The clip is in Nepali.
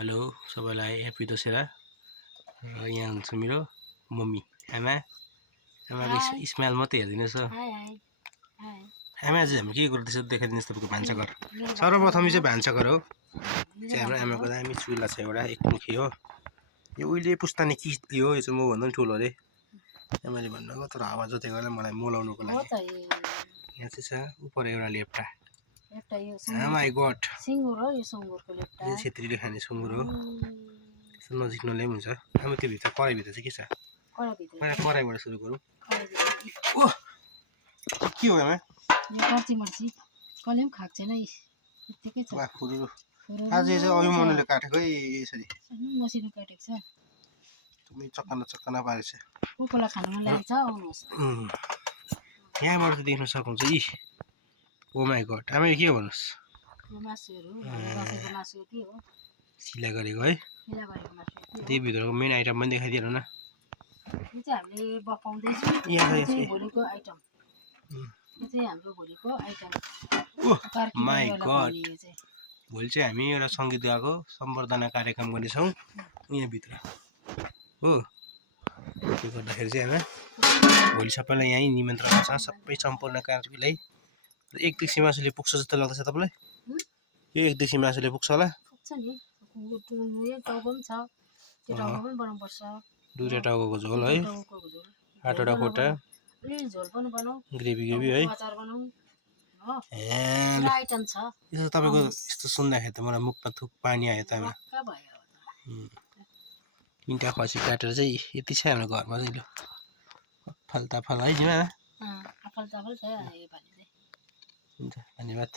हेलो सबैलाई ह्यापी दशहरा। यहाँ हुनुहुन्छ मेरो मम्मी आमाको स्माइल मात्रै हेरिदिनुहोस् हो। आमा चाहिँ हामी के गर्दैछ देखाइदिनुहोस् तपाईँको भान्साघर। सर्वप्रथम चाहिँ भान्साघर हो। चाहिँ हाम्रो आमाको दामी चुला छ एउटा एकमुखी हो। यो उहिले पुस्तानी किस्ती हो। यो चाहिँ म भन्दा पनि ठुलो अरे मैले भन्नुभएको तर हावा जोतेकोलाई मलाई मोलाउनुको लागि। यहाँ चाहिँ छ उपर एउटा लेप्टा। माई गड सिङ्गुर हो यो सुँगुरको लेप्टा। यो छेत्रीले खाने सुँगुर हो। यसो नजिक नल्याए पनि हुन्छ। अब त्यो भित्र कराईभित्र चाहिँ के छ? पहिला कराईबाट सुरु गरौँ। ओह के हो आमा? यो कर्ची मर्ची कसले पनि खाएको छैन यत्तिकै छ। वाह फुरुरु आज यो चाहिँ अघि मनुले काटेको है यसरी मसिनो काटेको छ। एकदमै चक्कना चक्कना पारेको छ। कुकुरलाई खानु मन लागेको छ आउनुहोस्। यहाँबाट त देख्न सक्नुहुन्छ। इ ओ माई गड आमा यो के हो भन्नुहोस्? यो मासुहरू दसैँको मासु के हो? सिला गरेको है। सिला गरेको मासु के हो? त्यही भित्रको मेन आइटम पनि देखाइदिएर न। यो चाहिँ हामीले पकाउँदैछौँ। यो चाहिँ भोलिको आइटम। यो चाहिँ हाम्रो भोलिको आइटम। ओह माई गड भोलि चाहिँ हामी एउटा सङ्गीत गाएको सम्बर्धना कार्यक्रम गर्नेछौँ यहाँभित्र हो। त्यो गर्दाखेरि चाहिँ आमा भोलि सबैलाई यहीँ निमन्त्रणा छ सबै सम्पूर्ण कार्यक्रमलाई। एक देशी मासुले पुग्छ जस्तो लाग्दैछ तपाईँलाई? यो एक देशी मासुले पुग्छ होला? पुग्छ नि। यो टाउको पनि छ। त्यो टाउको पनि बनाउनुपर्छ। दुईवटा टाउको झोल है। आठवटा खुट्टा झोल पनि बनाऊ। ग्रेभी है। अचार बनाऊ। आइटम छ। यो तपाईँको यस्तो सुन्दाखेरि त मलाई मुखमा थुक पानी आयो त आमा। तिनवटा खसी काटेर चाहिँ यति छ हाम्रो घरमा चाहिँ लु फाल्ता फाल है जिमा। अफल तफल छ योपालि चाहिँ। हुन्छ धन्यवाद।